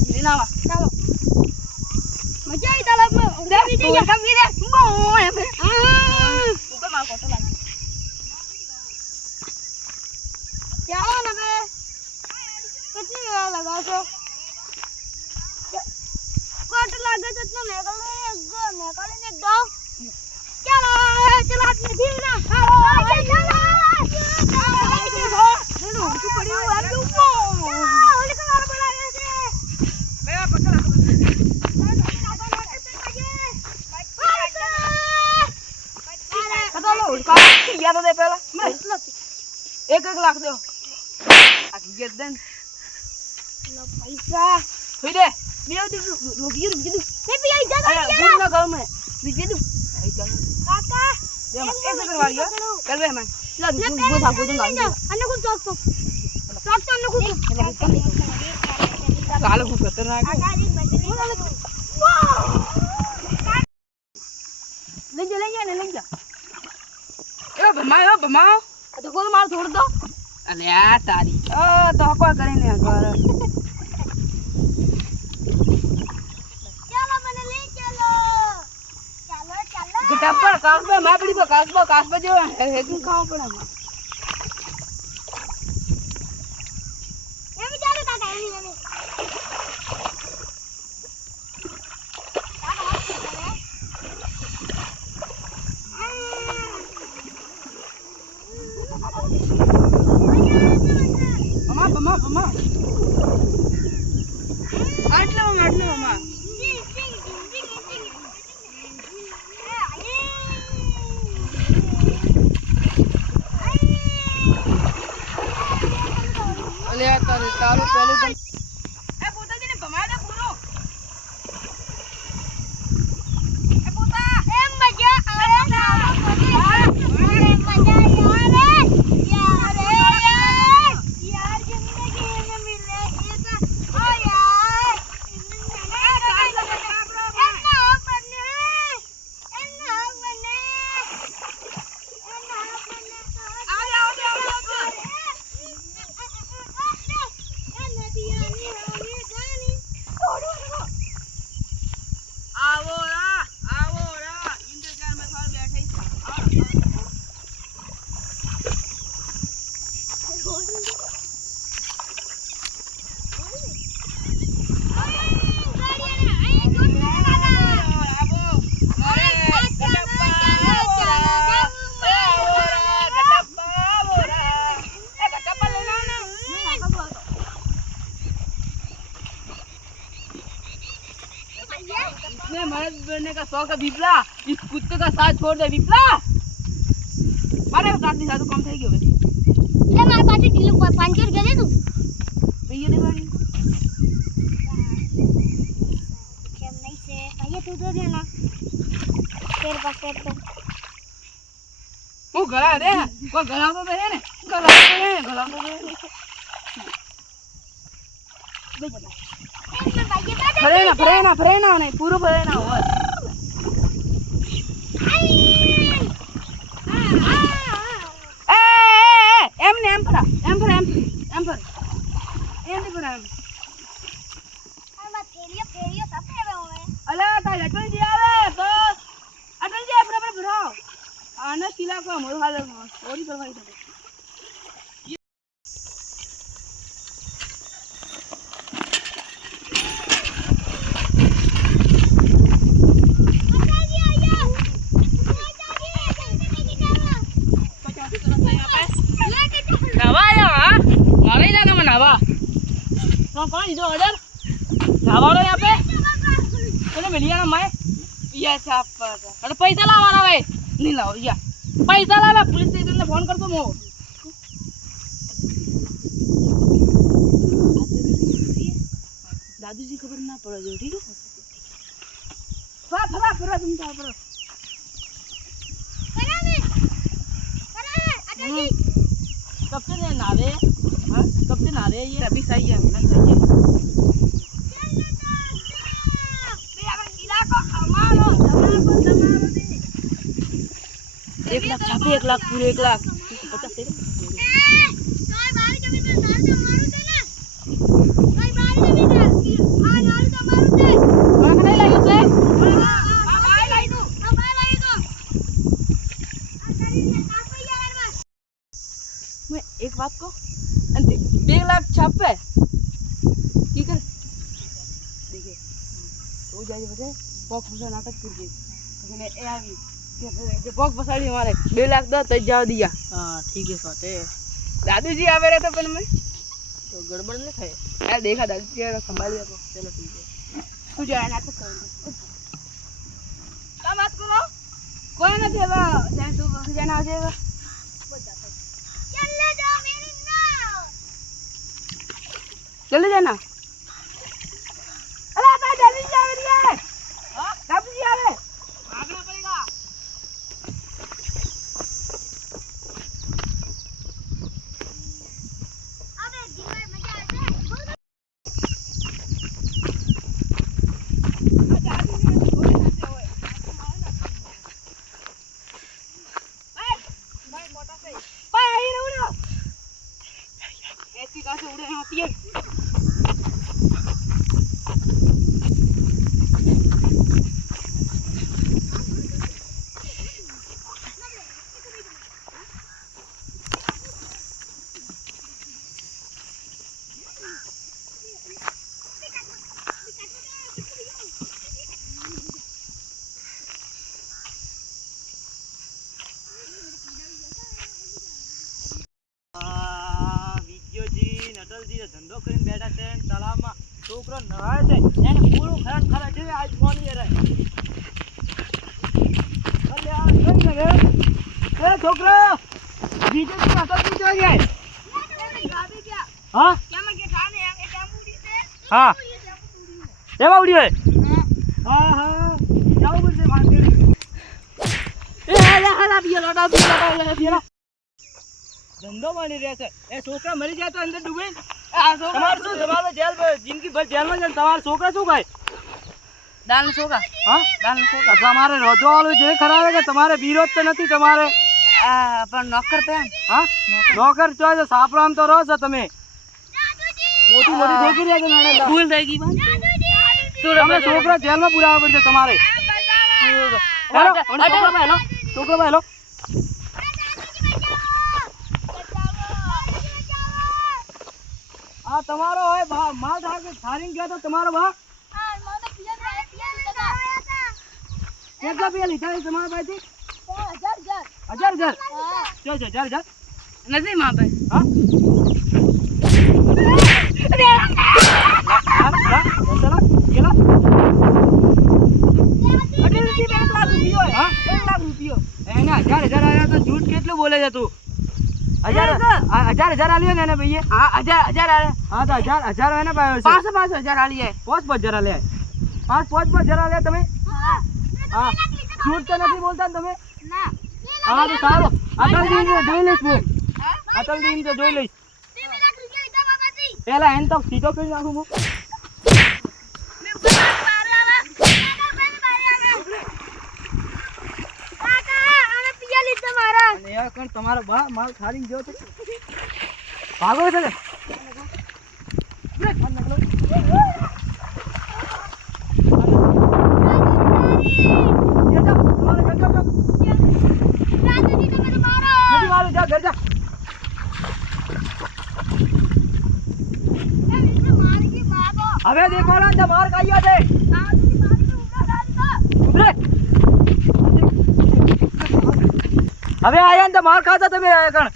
ધીરે નાવા ચાલો મજા આવી તલાબમાં ઉડાવી દઈએ કમી રે બો એમ ઉપર માર કોટો લાગી ચાલો ને બે કેટલી વાર લગાવશો કોટ લાગે તો મેકલે દો ચાલો ચલો આપણે ધીરે ના ચાલો तो दे पहला मैं 1 लाख दो आखी के देन लो पैसा होई दे बियो दे रुकी दे नहीं पिया इधर आ दूर ना गांव में रुकी दे काका दे मैं 1 करवाइयो चल बे मैं ला वो था को दूंगा अन्ना को चौक तो अन्ना को काल को खतरनाक है ले जा ए बमा तो कोई मार छोड़ दो अले आ तारी तो को करे ने घर चलो मने ले चलो गटा पर कास पे मैं बड़ी कास पे जो है कि खाओ पड़ा ये भी जा रे काका ये बमा आटलो बमा अले तारो पहले ए पोता जी ने बमा दे पूरो ए पोता ए मजा आवे मजा यार जिंदगी में मिले ऐसा ओ यार इसने मर्द बनने का शौक है विप्ला इस कुत्ते का साथ छोड़ दे विप्ला मारे काट दी साथ कम થઈ ગયો ભાઈ ले मारे पास ढीलो 500 रुपया दे तू ये दे वाली केम नहीं से आइए तू दे देना तेरे पास तो वो गला दे वो गला तो दे ने गला तो दे फरेना नहीं पूरा फरेना हो एम पर फेरियो सब फेरे हुए अला ता अटल जी आवे तो अटल जी बराबर भराओ आना शिला को मोर हाल ओरी परवाई दे कौन इधर ऑर्डर लावाड़ो यहाँ पे तूने मिलिया ना मैं ये छाप अरे पैसा लावाना भाई नहीं लाओ या पैसा ला पुलिस स्टेशन में फोन कर दो मो दादू जी खबर ना पड़ा जो ठीक है फरा तुम था फरा कब से नावे हां कब से नावे ये अभी सही है ना सही है एक लाख छापे 1 लाख पूरे 1 लाख 50 दे बाहर कभी मैं मार दे ना बाहर कभी જાય બધે પોક પૂછા નાટક કરી દે પછી ને એ આવી કે પોક પસાડી મારે 2 લાખ દો તો જાવ દિયા हाँ ठीक है सोटे दादूजी आवे रहे थे पर में तो गड़बड़ नहीं खाए यार देखा दादूजी को संभाल लिया चलो ठीक है तू जाए नाटक कर क्या बात करो कोई ना देगा जाए तू जाना आ जाएगा चल ले जाओ मेरी नाव जल्दी जाना अरे आता जल्दी जा रही है हां दादूजी आवे भागना पड़ेगा अबे जीवन मजा आते ऐसी कहां से उड़े होती है વિજ્યોજી નટલજી ધંધો કરીને બેઠા છે ને તળાવમાં છોકરો નહાય છે એને પૂરું ખરાબ ખરા છે આજ મોની રે અલે આ કઈ રે એ છોકરો વિજ્યોજી નટલજી જો ગયા गाड़ी क्या હા क्या मैं के खाने है एक टेम्पू से હા એમાં ઉડ્યો હે हां हां जाओ बोलते भाग એ હાલા બિયા લોટા ધંધો માની રહ્યા છે એ છોકરા મરી જાય તો અંદર ડૂબે आ सो તમારે શું તમારે જેલ જિંદગી ભર જેલમાં જાય તમારા છોકરા શું ખાય दाल सोगा હા दाल सोगा તમારે રોજો વાળું જે ખરાબ કે તમારે વિરોધ તો નથી તમારે अपन नौकर पे હા નોકર છો તો સાપરામ તો રહો છો તમે મોટી મોટી દેખી રહ્યા છે નાના भूल जाएगी बात તમે છોકરા જેલમાં પુરાવા પડશે તમારે હેલો છોકરા ભાઈ હેલો છોકરા ભાઈ હેલો આ તમારો હોય માલ ધારીને ગયો તો તમારો બા કેટલા પૈસા લીધા છે તમારા પાસેથી 1000 ચો ચો 1000 नहीं मां पे હા ₹1,00,000 આયા તો જૂઠ કેટલું બોલે છે તું 1000 આલ્યો ને એને ભાઈએ हाँ 1000 હા તો 1000 એને પાયો છે 500 आली है 5,000 આલ્યા 5,000 આલ્યા તમે હા જૂઠ તો નથી બોલતા ને તમે હા તો સારું અટલદીન જોઈ લઈશ હું અટલદીન તો જોઈ લઈશ પેલા એને તો સીધો કરી નાખું હું અને યાર કોણ તમારો બા માલ ખાલી ગયો તો ભાગો છે ને ઘર જા હવે દેખો ને માર કાયો છે ઉભરે હવે આયા ને માર ખાતા તમે આયા કણ